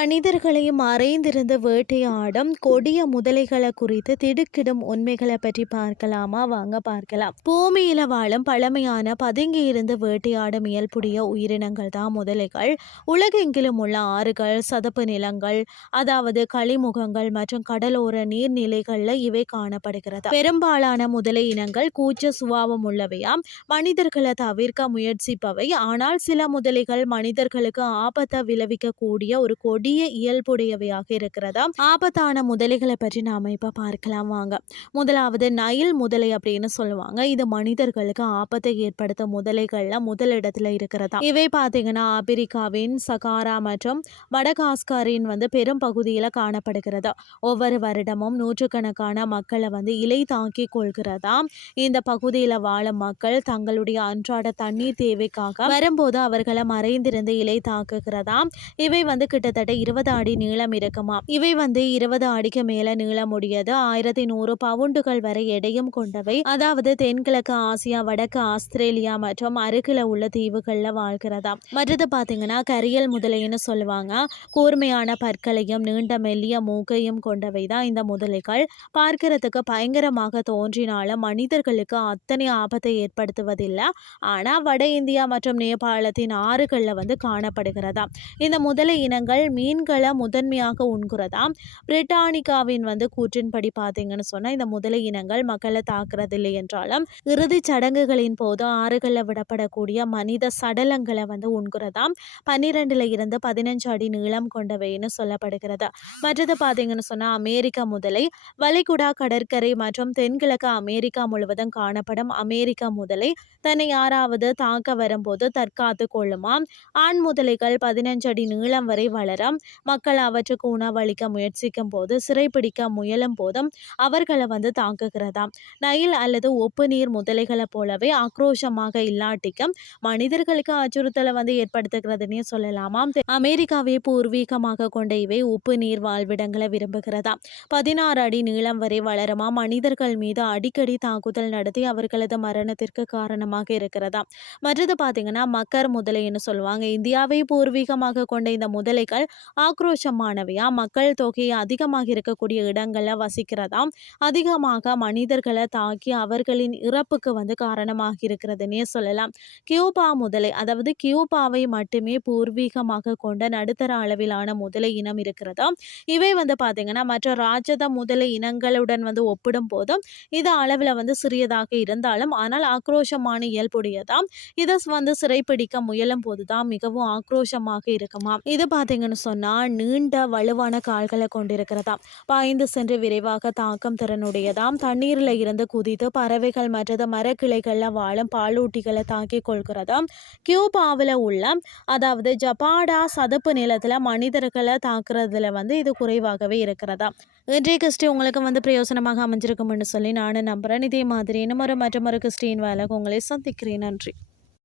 மனிதர்களையும் மறைந்திருந்து வேட்டையாடும் கொடிய முதலைகளை குறித்து திடுக்கிடும் உண்மைகளை பற்றி பார்க்கலாமா? வாங்க பார்க்கலாம். பூமியில வாழும் பழமையான பதுங்கி இருந்து வேட்டையாடும் இயல்புடைய உயிரினங்கள் தான் முதலைகள். உலகெங்கிலும் உள்ள ஆறுகள் சதுப்பு நிலங்கள் அதாவது களிமுகங்கள் மற்றும் கடலோர நீர்நிலைகள்ல இவை காணப்படுகிறது. பெரும்பாலான முதலை இனங்கள் கூச்ச சுபாவம் உள்ளவையாம் மனிதர்களை தவிர்க்க முயற்சிப்பவை. ஆனால் சில முதலைகள் மனிதர்களுக்கு ஆபத்தை விளைவிக்கக்கூடிய ஒரு கொடி கொடிய இயல்புடையவையாக இருக்கிறதா? ஆபத்தான முதலைகளை பற்றி நாம இப்ப பார்க்கலாம் வாங்க. முதலாவது நைல் முதலை அப்படின்னு சொல்லுவாங்க. இது மனிதர்களுக்கு ஆபத்தை ஏற்படுத்தும் முதலைகள்ல முதலிடத்துல இருக்கிறதா? இவை பார்த்தீங்கன்னா ஆப்பிரிக்காவின் சகாரா மற்றும் வடகாஸ்காரின் வந்து பெரும் பகுதியில காணப்படுகிறது. ஒவ்வொரு வருடமும் நூற்றுக்கணக்கான மக்களை வந்து இலை தாக்கி கொள்கிறதா? இந்த பகுதியில வாழும் மக்கள் தங்களுடைய அன்றாட தண்ணீர் தேவைக்காக வரும்போது அவர்களை மறைந்திருந்து இலை தாக்குகிறதா? இவை வந்து கிட்டத்தட்ட இருபது அடி நீளம் இருக்குமா இவை வந்து இருபது அடிக்கு மேல நீளமுடையது ஆயிரத்தி நூறு பவுண்டுகள் வரை எடையும் கொண்டவை. அதாவது தென்கிழக்கு ஆசியா வடக்கு ஆஸ்திரேலியா மற்றும் அருகில உள்ள தீவுகள்ல வாழ்கிறதா மற்றது பாத்தீங்கன்னா கரியல் முதலைன்னு சொல்லுவாங்க. கூர்மையான பற்களையும் நீண்ட மெல்லிய மூக்கையும் கொண்டவை தான் இந்த முதலைகள். பார்க்கறதுக்கு பயங்கரமாக தோன்றினாலும் மனிதர்களுக்கு அத்தனை ஆபத்தை ஏற்படுத்துவதில்லை. ஆனா வட இந்தியா மற்றும் நேபாளத்தின் ஆறுகள்ல வந்து காணப்படுகிறதா இந்த முதலை இனங்கள் மீன்களை முதன்மையாக உண்கிறதா? பிரிட்டானிகாவின் வந்து கூற்றின்படி பார்த்தீங்கன்னு சொன்னால் இந்த முதலை இனங்கள் மக்களை தாக்குறதில்லை என்றாலும் இறுதிச் சடங்குகளின் போது ஆறுகளில் விடப்படக்கூடிய மனித சடலங்களை வந்து உண்கிறதா? பன்னிரெண்டுல இருந்து பதினஞ்சு அடி நீளம் கொண்டவைன்னு சொல்லப்படுகிறது. மற்றது பார்த்தீங்கன்னு சொன்னால் அமெரிக்க முதலை வளைகுடா கடற்கரை மற்றும் தென்கிழக்கு அமெரிக்கா முழுவதும் காணப்படும் அமெரிக்க முதலை தன்னை யாராவது தாக்க வரும்போது தற்காத்து கொள்ளுமாம் ஆண் முதலைகள் பதினஞ்சு அடி நீளம் வரை வளரும் மக்கள் அவற்றுக்கு உணவளிக்க முயற்சிக்கும் போது சிறைப்பிடிக்க முயலும் போதும் அவர்களை வந்து தாக்குகிறதாம் நைல் அல்லது ஒப்பு நீர் முதலைகளை போலவே ஆக்ரோஷமாக இல்லாட்டிக்கும் மனிதர்களுக்கு அச்சுறுத்தலை வந்து ஏற்படுத்துகிறதுனே சொல்லலாமாம் அமெரிக்காவை பூர்வீகமாக கொண்ட இவை உப்பு நீர் வாழ்விடங்களை விரும்புகிறதா? பதினாறு அடி நீளம் வரை வளருமா? மனிதர்கள் மீது அடிக்கடி தாக்குதல் நடத்தி அவர்களது மரணத்திற்கு காரணமாக இருக்கிறதா? மற்றது பார்த்தீங்கன்னா மக்கர் முதலைன்னு சொல்லுவாங்க. இந்தியாவை பூர்வீகமாக கொண்ட இந்த முதலைகள் ஆக்ரோஷமானவையா? மக்கள் தொகை அதிகமாக இருக்கக்கூடிய இடங்களில் வசிக்கிறதா? அதிகமாக மனிதர்களை தாக்கி அவர்களின் இறப்புக்கு வந்து காரணமாக இருக்கிறதுனே சொல்லலாம். கியூபா முதலை அதாவது கியூபாவை மட்டுமே பூர்வீகமாக கொண்ட நடுத்தர அளவிலான முதலை இனம் இருக்கிறதா? இவை வந்து பார்த்தீங்கன்னா மற்ற ராஜத முதலை இனங்களுடன் வந்து ஒப்பிடும் போதும் இது அளவில் வந்து சிறியதாக இருந்தாலும் ஆனால் ஆக்ரோஷமான இயல்புடையதாம் இதை வந்து சிறைப்பிடிக்க முயலும் போதுதான் மிகவும் ஆக்ரோஷமாக இருக்குமா? இது பார்த்தீங்கன்னு சொன்னால் நீண்ட வலுவான கால்களை கொண்டிருக்கிறதாம். பாய்ந்து சென்று விரைவாக தாக்கம் திறனுடையதாம். தண்ணீரில் இருந்து குதித்து பறவைகள் மற்றது மரக்கிளைகளில் வாழும் பாலூட்டிகளை தாக்கி கொள்கிறதாம். கியூபாவில் உள்ள அதாவது ஜபாடா சதுப்பு நிலத்தில் மனிதர்களை தாக்குறதுல வந்து இது குறைவாகவே இருக்கிறதா இன்றைய கிறிஸ்டி உங்களுக்கு வந்து பிரயோசனமாக அமைஞ்சிருக்கும்னு சொல்லி நானும் நம்புகிறேன் இதே மாதிரி இன்னும் ஒரு மற்றொரு கிறிஸ்டின் வேலை உங்களை சந்திக்கிறேன். நன்றி.